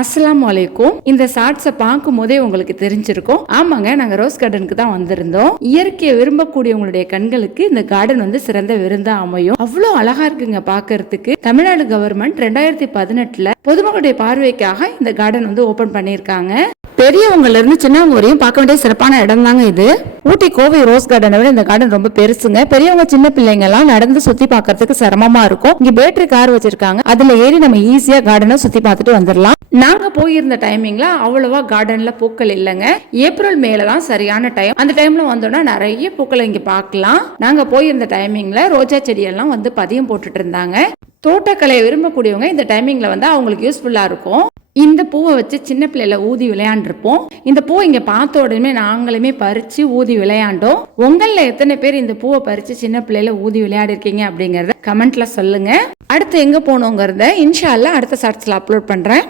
அஸ்லாம் வலைக்கும் இந்த ஷார்ட்ஸை பார்க்கும் போதே உங்களுக்கு தெரிஞ்சிருக்கும். ஆமாங்க நாங்க ரோஸ் கார்டனுக்கு தான் வந்திருந்தோம். இயற்கையை விரும்பக்கூடியவங்களுடைய கண்களுக்கு இந்த கார்டன் வந்து சிறந்த விருந்தா அமையும். அவ்வளோ அழகா இருக்குங்க பார்க்கறதுக்கு. தமிழ்நாடு கவர்மெண்ட் ரெண்டாயிரத்தி பதினெட்டுல பொதுமக்களுடைய பார்வைக்காக இந்த கார்டன் வந்து ஓபன் பண்ணியிருக்காங்க. பெரியவங்கல இருந்து சின்னவங்க வரையும் பார்க்க வேண்டிய சிறப்பான இடம் தாங்க இது. ஊட்டி கோவை ரோஸ் கார்டனை விட இந்த கார்டன் ரொம்ப பெருசுங்க. பெரியவங்க சின்ன பிள்ளைங்க எல்லாம் நடந்து சுத்தி பாக்குறதுக்கு சிரமமா இருக்கும். இங்க பேட்டரி கார் வச்சிருக்காங்க. அதுல ஏறி நம்ம ஈஸியா கார்டனை சுத்தி பார்த்துட்டு வந்துடலாம் நாங்கள் போயிருந்த டைமிங்கில் அவ்வளோவா கார்டனில் பூக்கள் இல்லைங்க. ஏப்ரல் மேல தான் சரியான டைம் அந்த டைமில் வந்தோன்னா நிறைய பூக்களை இங்கே பார்க்கலாம். நாங்கள் போயிருந்த டைமிங்கில் ரோஜா செடியெல்லாம் வந்து பதியம் போட்டுட்டு இருந்தாங்க. தோட்டக்கலையை விரும்பக்கூடியவங்க இந்த டைமிங்கில் வந்து அவங்களுக்கு யூஸ்ஃபுல்லாக இருக்கும். இந்த பூவை வச்சு சின்ன பிள்ளையில ஊதி விளையாண்டுருப்போம். இந்த பூ இங்க பார்த்த உடனே நாங்களுமே பறிச்சு ஊதி விளையாண்டோம். உங்கள எத்தனை பேர் இந்த பூவை பறிச்சு சின்ன பிள்ளையில ஊதி விளையாடி இருக்கீங்க அப்படிங்கறத கமெண்ட்ல சொல்லுங்க. அடுத்து எங்க போனோங்கிறத இன்ஷால்ல அடுத்த ஷார்ட்ஸ்ல அப்லோட் பண்றேன்.